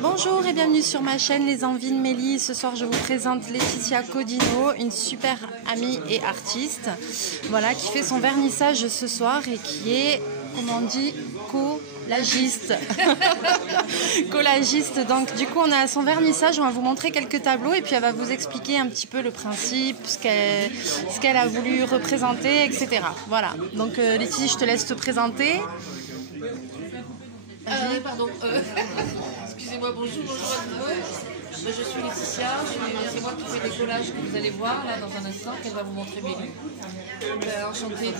Bonjour et bienvenue sur ma chaîne Les Envies de Mélie. Ce soir je vous présente Laetitia Codino, une super amie et artiste, voilà, qui fait son vernissage ce soir et qui est, comment on dit, collagiste. Collagiste. Donc du coup on est à son vernissage, on va vous montrer quelques tableaux et puis elle va vous expliquer un petit peu le principe, ce qu'elle a voulu représenter, etc. Voilà, donc Laetitia, je te laisse te présenter. Pardon, excusez-moi, bonjour à tous. Je suis Laetitia, c'est moi qui fais des collages que vous allez voir là dans un instant, qu'elle va vous montrer Mélie. Enchantée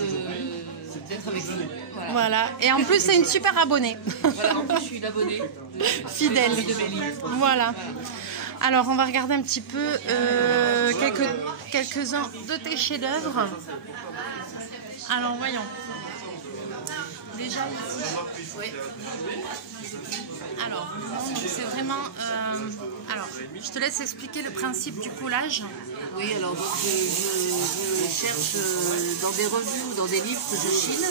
d'être avec vous. Voilà, et en plus c'est une super abonnée. Voilà, en plus je suis une abonnée fidèle de Mélie. Voilà. Alors on va regarder un petit peu quelques-uns de tes chefs-d'œuvre. Alors voyons. Déjà ici. Oui. Alors, c'est vraiment... alors, je te laisse expliquer le principe du collage. Oui, alors donc, je cherche dans des revues ou dans des livres que je chine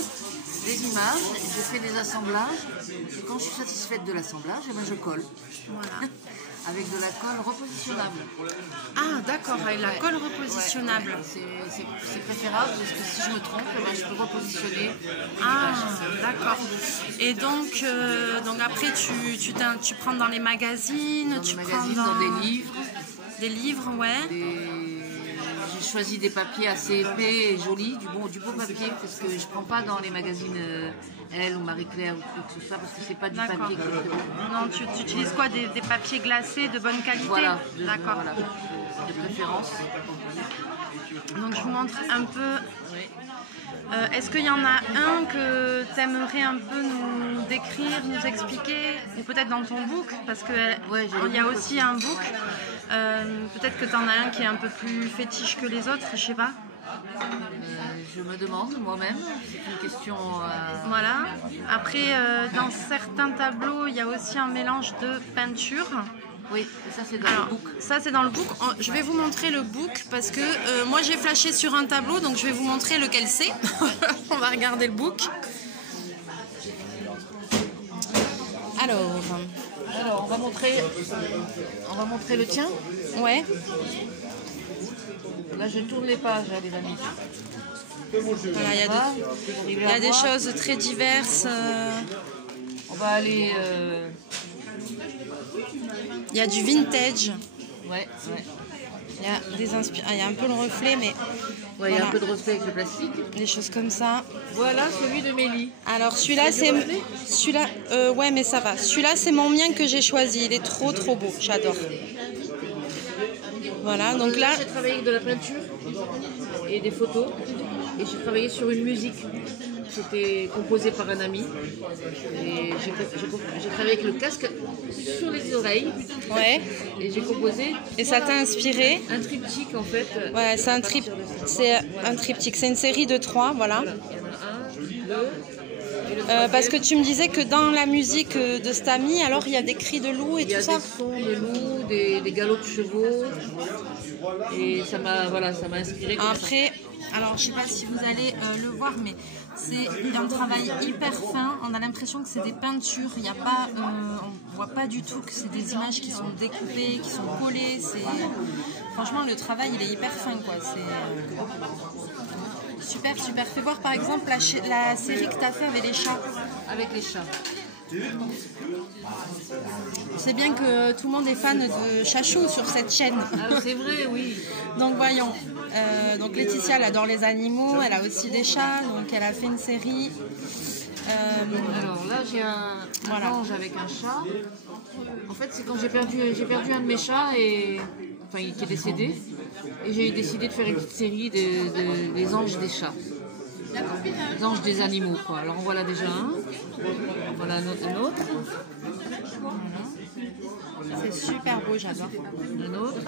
des images, je fais des assemblages et quand je suis satisfaite de l'assemblage, eh ben, je colle. Voilà. Avec de la colle repositionnable. Ah d'accord, avec la colle repositionnable. Ouais. C'est préférable parce que si je me trompe, eh ben, je peux repositionner. Ah d'accord. Et donc après tu prends dans les magazines, Dans des livres. Des livres, ouais. J'ai choisi des papiers assez épais et jolis, du beau papier, parce que je prends pas dans les magazines Elle ou Marie-Claire ou quoi que ce soit, parce que c'est pas du papier qui est très bon. Non, tu utilises quoi, des papiers glacés de bonne qualité? Voilà, d'accord. Voilà, de préférence. Donc je vous montre un peu. Est-ce qu'il y en a un que tu aimerais un peu nous décrire, nous expliquer, ou peut-être dans ton book, parce qu'il y a aussi un book. Peut-être que tu en as un qui est un peu plus fétiche que les autres, je sais pas. Je me demande moi-même, c'est une question... Voilà. Après, dans certains tableaux, il y a aussi un mélange de peinture. Oui, ça c'est dans le book. Ça c'est dans le book. Je vais vous montrer le book parce que moi j'ai flashé sur un tableau, donc je vais vous montrer lequel c'est. On va regarder le book. Alors on va montrer le tien. Ouais. Là je tourne les pages, hein, les amis. Voilà, il y a des choses très diverses. On va aller... Il y a du vintage. Ouais. Il y a il y a un peu le reflet, mais... Ouais, il y a un peu de reflet avec le plastique. Des choses comme ça. Voilà celui de Mélie. Alors celui-là, c'est... ouais, mais ça va. Celui-là, c'est mon mien que j'ai choisi. Il est trop beau. J'adore. Voilà, donc là... J'ai travaillé avec de la peinture et des photos. Et j'ai travaillé sur une musique. C'était composé par un ami. Et j'ai travaillé avec le casque sur les oreilles. Ouais. Et j'ai composé. Et ça t'a inspiré? Un triptyque en fait. Ouais, c'est un triptyque. C'est une série de 3, voilà. Il y en a un, 2. Parce que tu me disais que dans la musique de cet ami, alors il y a des cris de loup et tout ça. Il y a des sons de loups, des galops de chevaux. Et ça m'a inspiré. Après, alors je sais pas si vous allez le voir, mais c'est un travail hyper fin. On a l'impression que c'est des peintures. Il y a pas, on voit pas du tout que c'est des images qui sont découpées, qui sont collées. Franchement, le travail il est hyper fin, quoi. C'est super. Fais voir par exemple la série que tu as fait avec les chats. Avec les chats. C'est bien que tout le monde est fan de Chachou sur cette chaîne. Ah, c'est vrai, oui. Donc voyons. Donc Laetitia, elle adore les animaux, elle a aussi des chats, donc elle a fait une série. Alors là, j'ai un ange avec un chat. En fait, c'est quand j'ai perdu un de mes chats qui est décédé, et j'ai décidé de faire une petite série des anges des chats. Les anges des animaux, quoi. Alors en voilà déjà un. Voilà un autre. C'est super beau, j'adore. Un autre.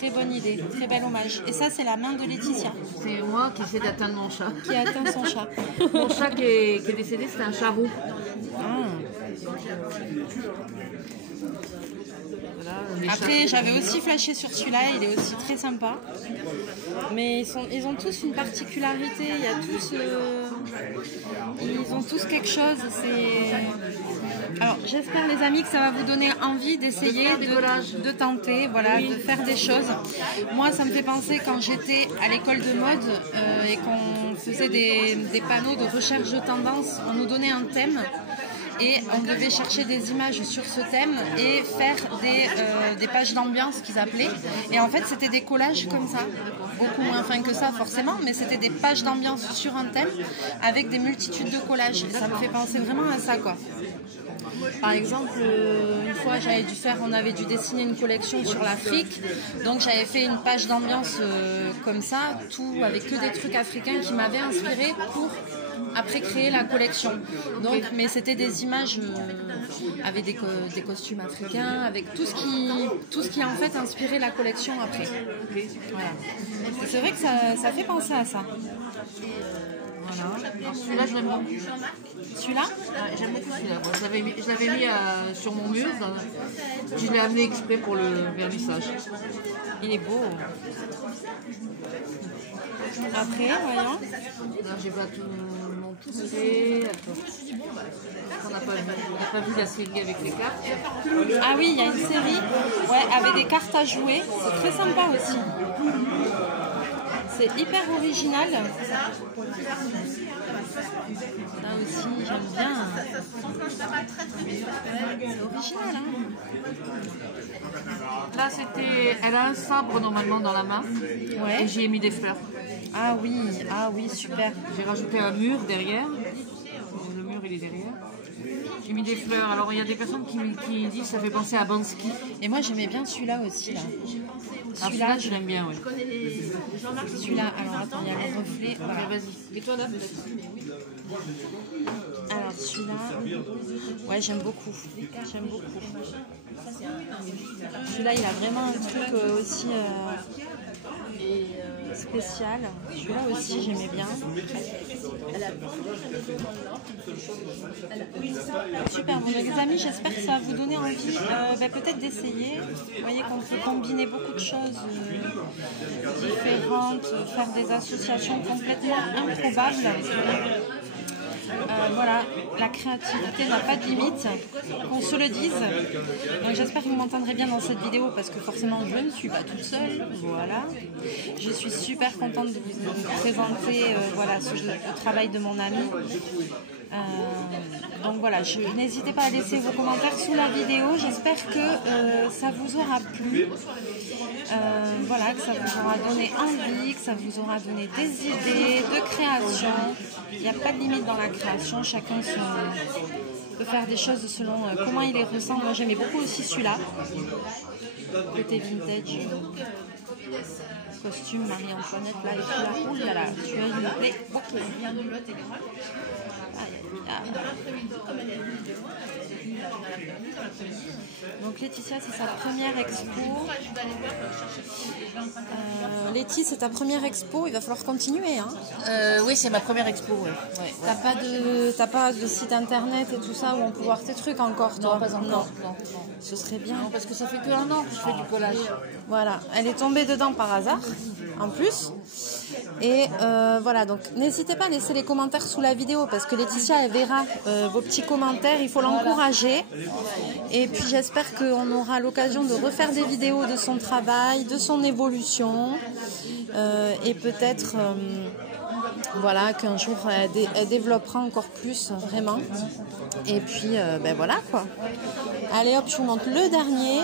très bonne idée, très bel hommage. Et ça, c'est la main de Laetitia. C'est moi qui essaie d'atteindre mon chat. Qui a atteint son chat. Mon chat qui est décédé, c'était un chat roux. Voilà, après, j'avais aussi flashé sur celui-là, il est aussi très sympa. Mais ils ont tous une particularité, il y a tous, ils ont tous quelque chose. Alors, j'espère les amis que ça va vous donner envie d'essayer, de tenter, voilà, de faire des choses. Moi, ça me fait penser quand j'étais à l'école de mode et qu'on faisait des panneaux de recherche de tendance, on nous donnait un thème. Et on devait chercher des images sur ce thème et faire des pages d'ambiance qu'ils appelaient. Et en fait, c'était des collages comme ça, beaucoup moins fins que ça forcément, mais c'était des pages d'ambiance sur un thème avec des multitudes de collages. Et ça me fait penser vraiment à ça, quoi. Par exemple, une fois, on avait dû dessiner une collection sur l'Afrique, donc j'avais fait une page d'ambiance comme ça, tout avec que des trucs africains qui m'avaient inspiré pour après créer la collection. Donc, mais c'était des images avec des costumes africains, avec tout ce qui a en fait inspiré la collection après. Voilà. C'est vrai que ça fait penser à ça. Voilà. Alors celui-là, je l'aime beaucoup. Celui-là j'aime beaucoup celui-là. Bon, je l'avais mis sur mon mur. Je l'ai amené exprès pour le vernissage. Il est beau. Après, voyons. Là, j'ai pas tout montré. On n'a pas vu la série avec les cartes. Ah oui, il y a une série avec des cartes à jouer. C'est très sympa aussi. C'est hyper original. Ça aussi, j'aime bien. C'est original, hein. Là, elle a un sabre normalement dans la main. Ouais. Et j'y ai mis des fleurs. Ah oui, super. J'ai rajouté un mur derrière. Le mur, il est derrière. J'ai mis des fleurs. Alors, il y a des personnes qui disent que ça fait penser à Bansky. Et moi, j'aimais bien celui-là aussi, là. Celui-là, je l'aime bien, oui. Celui-là, alors attends, il y a le reflet. Voilà. Vas-y, mets-toi là. Alors celui-là, ouais, j'aime beaucoup. Celui-là, il a vraiment un truc aussi spécial. Celui-là aussi, j'aimais bien. Super, bon, les amis, j'espère que ça va vous donner envie peut-être d'essayer. Vous voyez qu'on peut combiner beaucoup de choses différentes, faire des associations complètement improbables. Voilà, la créativité n'a pas de limite, qu'on se le dise. Donc j'espère que vous m'entendrez bien dans cette vidéo parce que forcément je ne suis pas toute seule. Voilà, je suis super contente de vous présenter le travail de mon ami. Donc voilà, n'hésitez pas à laisser vos commentaires sous la vidéo. J'espère que ça vous aura plu. Voilà, que ça vous aura donné envie, que ça vous aura donné des idées de création. Il n'y a pas de limite dans la création, chacun peut faire des choses selon comment il les ressent. Moi j'aimais beaucoup aussi celui-là, côté vintage, costume Marie-Antoinette, là, et celui-là, ouh là là, celui-là il me plaît beaucoup. Donc Laetitia, c'est sa première expo. Letty, c'est ta première expo, il va falloir continuer, hein. Oui, c'est ma première expo, ouais. T'as pas de site internet et tout ça où on peut voir tes trucs encore, toi? Non, pas encore. Non. Ce serait bien. Non, parce que ça fait que 1 an que je fais du collage. Voilà, elle est tombée dedans par hasard, en plus. Et voilà, donc n'hésitez pas à laisser les commentaires sous la vidéo parce que Laetitia, elle verra vos petits commentaires, il faut l'encourager. Et puis j'espère qu'on aura l'occasion de refaire des vidéos de son travail, de son évolution. Et peut-être voilà, qu'un jour elle développera encore plus, vraiment. Et puis voilà quoi. Allez hop, je vous montre le dernier.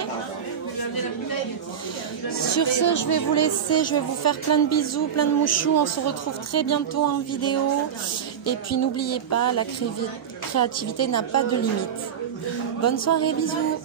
Sur ce, je vais vous laisser, je vais vous faire plein de bisous, plein de mouchous. On se retrouve très bientôt en vidéo. Et puis n'oubliez pas, la créativité n'a pas de limite. Bonne soirée, bisous.